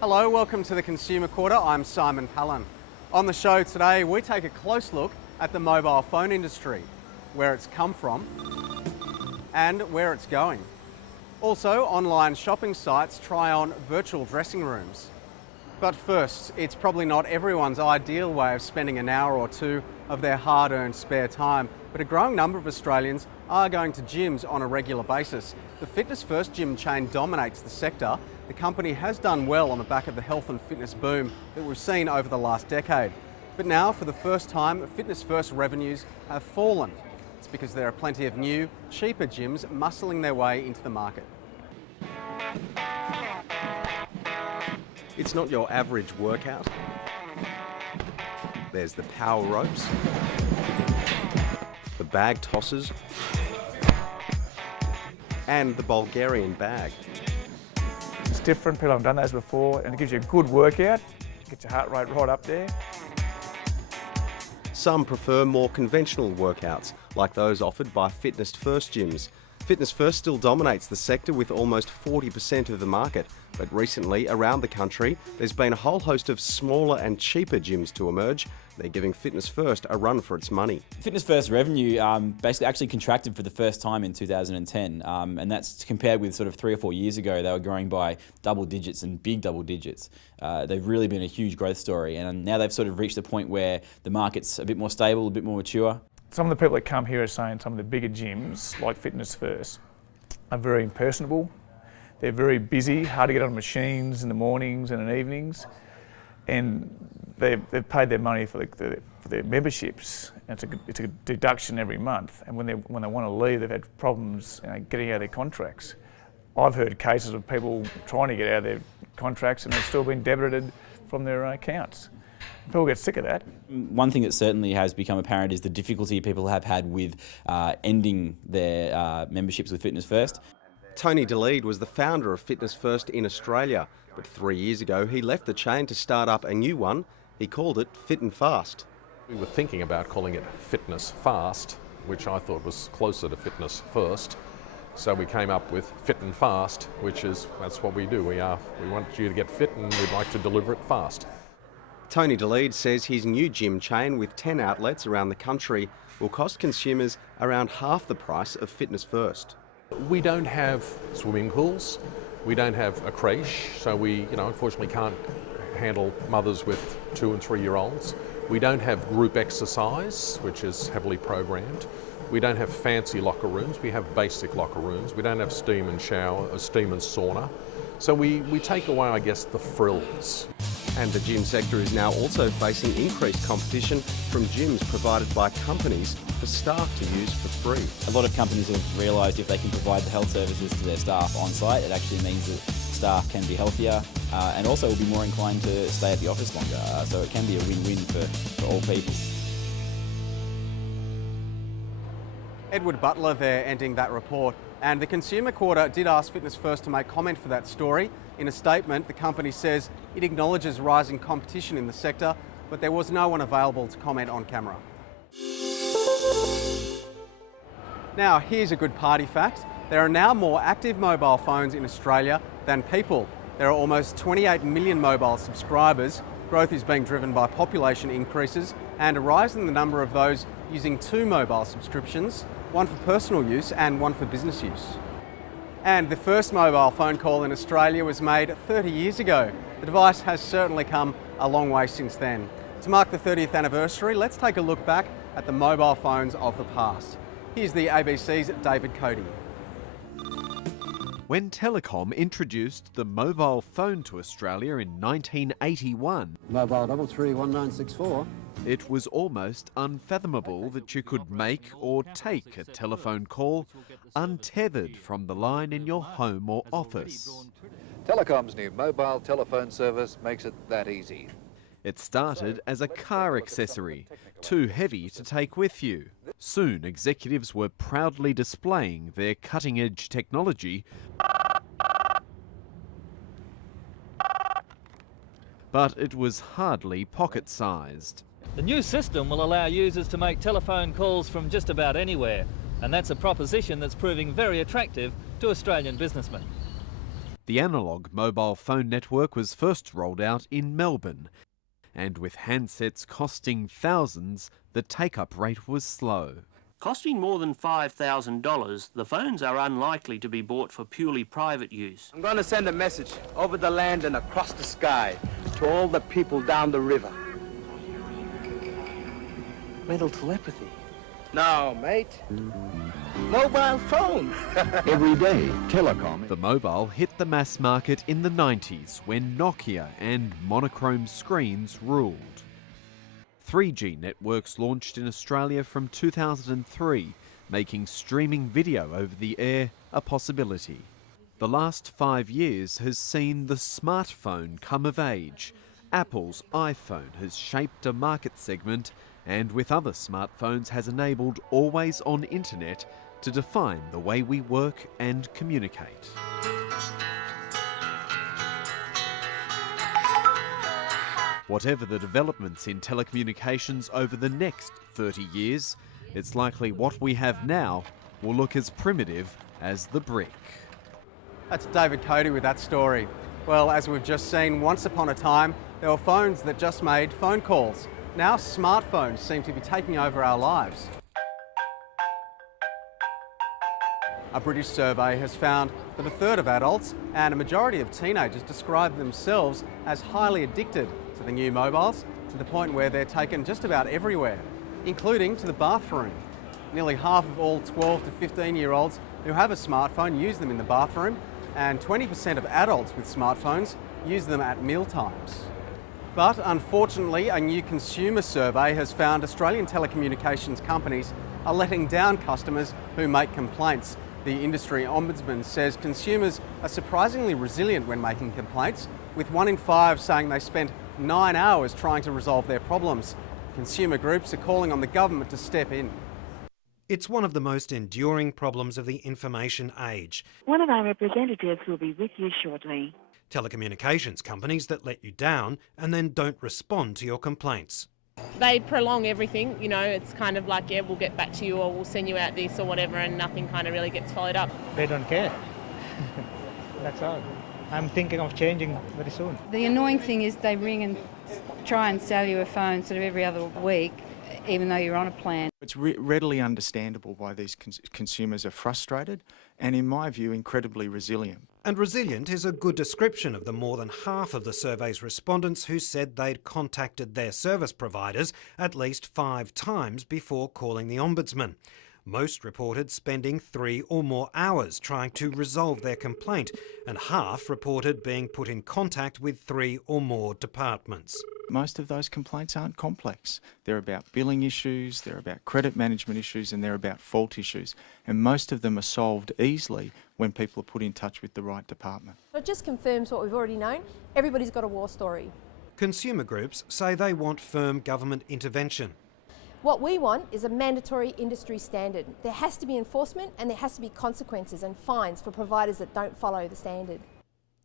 Hello, welcome to the Consumer Quarter. I'm Simon Palan. On the show today, we take a close look at the mobile phone industry, where it's come from and where it's going. Also, online shopping sites try on virtual dressing rooms. But first, it's probably not everyone's ideal way of spending an hour or two of their hard-earned spare time, but a growing number of Australians are going to gyms on a regular basis. The Fitness First gym chain dominates the sector. The company has done well on the back of the health and fitness boom that we've seen over the last decade. But now, for the first time, Fitness First revenues have fallen. It's because there are plenty of new, cheaper gyms muscling their way into the market. It's not your average workout. There's the power ropes, the bag tossers, and the Bulgarian bag. It's different, people haven't done those before, and it gives you a good workout, gets your heart rate right up there. Some prefer more conventional workouts, like those offered by Fitness First gyms. Fitness First still dominates the sector with almost 40% of the market, but recently around the country there's been a whole host of smaller and cheaper gyms to emerge. They're giving Fitness First a run for its money. Fitness First revenue basically actually contracted for the first time in 2010, and that's compared with sort of 3 or 4 years ago. They were growing by double digits and big double digits. They've really been a huge growth story, and now they've sort of reached the point where the market's a bit more stable, a bit more mature. Some of the people that come here are saying some of the bigger gyms, like Fitness First, are very impersonable. They're very busy, hard to get on machines in the mornings and in evenings, and they've paid their money for their memberships. And it's a deduction every month, and when they want to leave, they've had problems getting out of their contracts. I've heard cases of people trying to get out of their contracts and they've still been debited from their accounts. People get sick of that. One thing that certainly has become apparent is the difficulty people have had with ending their memberships with Fitness First. Tony DeLead was the founder of Fitness First in Australia, but 3 years ago he left the chain to start up a new one. He called it Fit and Fast. We were thinking about calling it Fitness Fast, which I thought was closer to Fitness First. So we came up with Fit and Fast, that's what we do. We want you to get fit and we'd like to deliver it fast. Tony DeLead says his new gym chain with 10 outlets around the country will cost consumers around half the price of Fitness First. We don't have swimming pools, we don't have a creche, so we unfortunately can't handle mothers with 2 and 3 year olds. We don't have group exercise, which is heavily programmed. We don't have fancy locker rooms, we have basic locker rooms. We don't have steam and sauna. So we take away, I guess, the frills. And the gym sector is now also facing increased competition from gyms provided by companies for staff to use for free. A lot of companies have realised if they can provide the health services to their staff on site, it actually means that staff can be healthier and also will be more inclined to stay at the office longer. So it can be a win-win for all people. Edward Butler there ending that report. And the Consumer Quarter did ask Fitness First to make comment for that story. In a statement, the company says it acknowledges rising competition in the sector, but there was no one available to comment on camera. Now, here's a good party fact. There are now more active mobile phones in Australia than people. There are almost 28 million mobile subscribers. Growth is being driven by population increases and a rise in the number of those using 2 mobile subscriptions, one for personal use and one for business use. And the first mobile phone call in Australia was made 30 years ago. The device has certainly come a long way since then. To mark the 30th anniversary, let's take a look back at the mobile phones of the past. Here's the ABC's David Cody. When Telecom introduced the mobile phone to Australia in 1981, Mobile 331964. it was almost unfathomable that you could make or take a telephone call untethered from the line in your home or office. Telecom's new mobile telephone service makes it that easy. It started as a car accessory, too heavy to take with you. Soon, executives were proudly displaying their cutting-edge technology, but it was hardly pocket-sized. The new system will allow users to make telephone calls from just about anywhere, and that's a proposition that's proving very attractive to Australian businessmen. The analogue mobile phone network was first rolled out in Melbourne, and with handsets costing thousands, the take-up rate was slow. Costing more than $5,000, the phones are unlikely to be bought for purely private use. I'm going to send a message over the land and across the sky to all the people down the river. Mental telepathy. No, mate. Mobile phone. Every day, telecom. The mobile hit the mass market in the 90s when Nokia and monochrome screens ruled. 3G networks launched in Australia from 2003, making streaming video over the air a possibility. The last 5 years has seen the smartphone come of age. Apple's iPhone has shaped a market segment, and with other smartphones has enabled always-on internet to define the way we work and communicate. Whatever the developments in telecommunications over the next 30 years, it's likely what we have now will look as primitive as the brick. That's David Cody with that story. Well, as we've just seen, once upon a time, there were phones that just made phone calls. Now smartphones seem to be taking over our lives. A British survey has found that a third of adults and a majority of teenagers describe themselves as highly addicted to the new mobiles, to the point where they're taken just about everywhere, including to the bathroom. Nearly half of all 12 to 15-year-olds who have a smartphone use them in the bathroom, and 20% of adults with smartphones use them at mealtimes. But unfortunately, a new consumer survey has found Australian telecommunications companies are letting down customers who make complaints. The industry ombudsman says consumers are surprisingly resilient when making complaints, with 1 in 5 saying they spent 9 hours trying to resolve their problems. Consumer groups are calling on the government to step in. It's one of the most enduring problems of the information age. One of our representatives will be with you shortly. Telecommunications companies that let you down and then don't respond to your complaints. They prolong everything, you know, it's kind of like, yeah, we'll get back to you or we'll send you out this or whatever, and nothing kind of really gets followed up. They don't care. That's all. I'm thinking of changing very soon. The annoying thing is they ring and try and sell you a phone sort of every other week, even though you're on a plan. It's readily understandable why these consumers are frustrated and, in my view, incredibly resilient. And resilient is a good description of the more than half of the survey's respondents who said they'd contacted their service providers at least 5 times before calling the Ombudsman. Most reported spending 3 or more hours trying to resolve their complaint, and half reported being put in contact with 3 or more departments. Most of those complaints aren't complex. They're about billing issues, they're about credit management issues, and they're about fault issues. And most of them are solved easily when people are put in touch with the right department. It just confirms what we've already known. Everybody's got a war story. Consumer groups say they want firm government intervention. What we want is a mandatory industry standard. There has to be enforcement and there has to be consequences and fines for providers that don't follow the standard.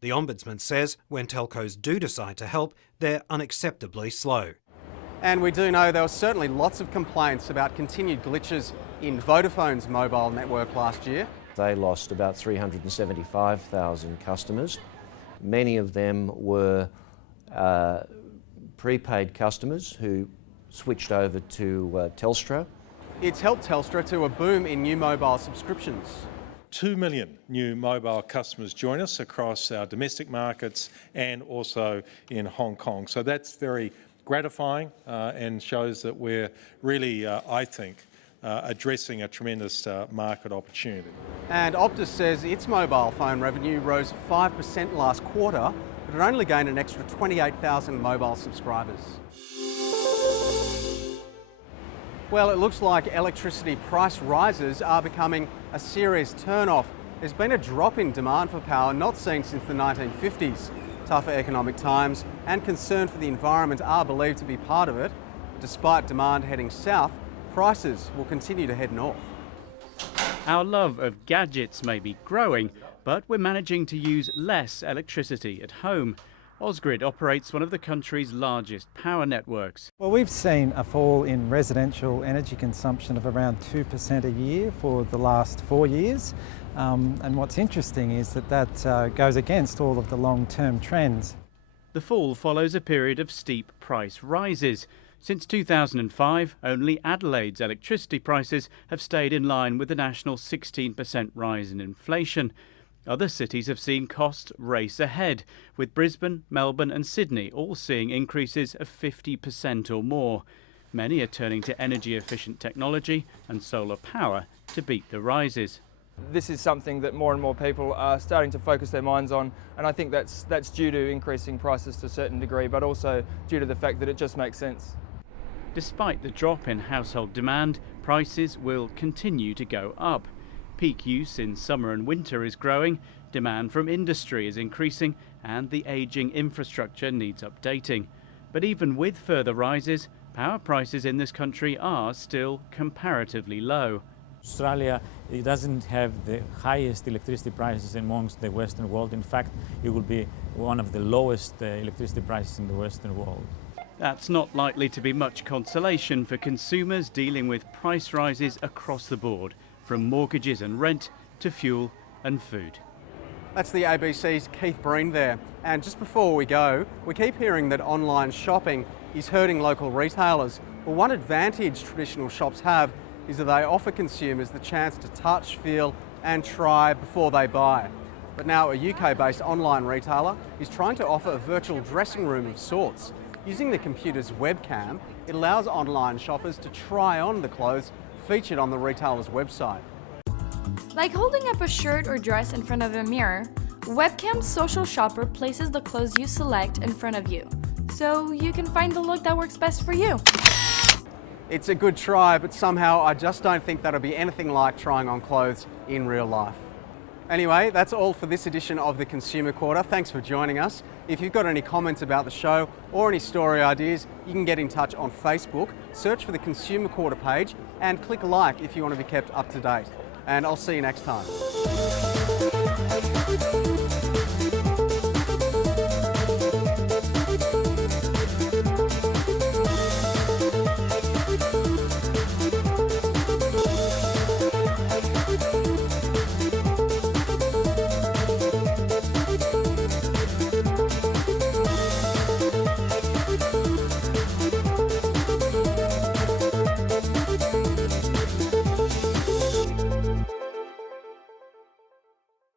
The Ombudsman says when telcos do decide to help, they're unacceptably slow. And we do know there were certainly lots of complaints about continued glitches in Vodafone's mobile network last year. They lost about 375,000 customers. Many of them were prepaid customers who switched over to Telstra. It's helped Telstra to a boom in new mobile subscriptions. 2 million new mobile customers join us across our domestic markets and also in Hong Kong. So that's very gratifying and shows that we're really, I think, addressing a tremendous market opportunity. And Optus says its mobile phone revenue rose 5% last quarter, but it only gained an extra 28,000 mobile subscribers. Well, it looks like electricity price rises are becoming a serious turn-off. There's been a drop in demand for power not seen since the 1950s. Tougher economic times and concern for the environment are believed to be part of it. Despite demand heading south, prices will continue to head north. Our love of gadgets may be growing, but we're managing to use less electricity at home. Ausgrid operates one of the country's largest power networks. Well, we've seen a fall in residential energy consumption of around 2% a year for the last 4 years. And what's interesting is that goes against all of the long-term trends. The fall follows a period of steep price rises. Since 2005, only Adelaide's electricity prices have stayed in line with the national 16% rise in inflation. Other cities have seen costs race ahead, with Brisbane, Melbourne and Sydney all seeing increases of 50% or more. Many are turning to energy-efficient technology and solar power to beat the rises. This is something that more and more people are starting to focus their minds on, and I think that's due to increasing prices to a certain degree, but also due to the fact that it just makes sense. Despite the drop in household demand, prices will continue to go up. Peak use in summer and winter is growing, demand from industry is increasing, and the ageing infrastructure needs updating. But even with further rises, power prices in this country are still comparatively low. Australia, it doesn't have the highest electricity prices amongst the Western world. In fact, it will be one of the lowest electricity prices in the Western world. That's not likely to be much consolation for consumers dealing with price rises across the board, from mortgages and rent to fuel and food. That's the ABC's Keith Breen there. And just before we go, we keep hearing that online shopping is hurting local retailers. Well, one advantage traditional shops have is that they offer consumers the chance to touch, feel and try before they buy. But now a UK-based online retailer is trying to offer a virtual dressing room of sorts. Using the computer's webcam, it allows online shoppers to try on the clothes featured on the retailer's website. Like holding up a shirt or dress in front of a mirror, Webcam's social shopper places the clothes you select in front of you, so you can find the look that works best for you. It's a good try, but somehow I just don't think that'll be anything like trying on clothes in real life. Anyway, that's all for this edition of the Consumer Quarter. Thanks for joining us. If you've got any comments about the show or any story ideas, you can get in touch on Facebook, search for the Consumer Quarter page and click like if you want to be kept up to date. And I'll see you next time.